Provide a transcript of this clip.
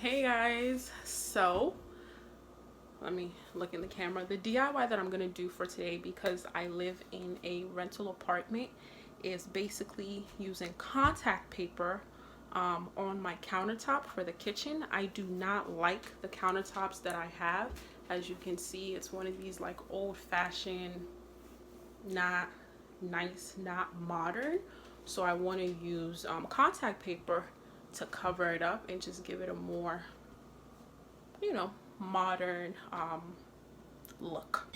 Hey guys, so let me look in the camera. The DIY that I'm gonna do for today, because I live in a rental apartment, is basically using contact paper on my countertop for the kitchen. I do not like the countertops that I have. As you can see, it's one of these like old-fashioned, not nice, not modern. So I want to use contact paper to cover it up and just give it a more, modern look.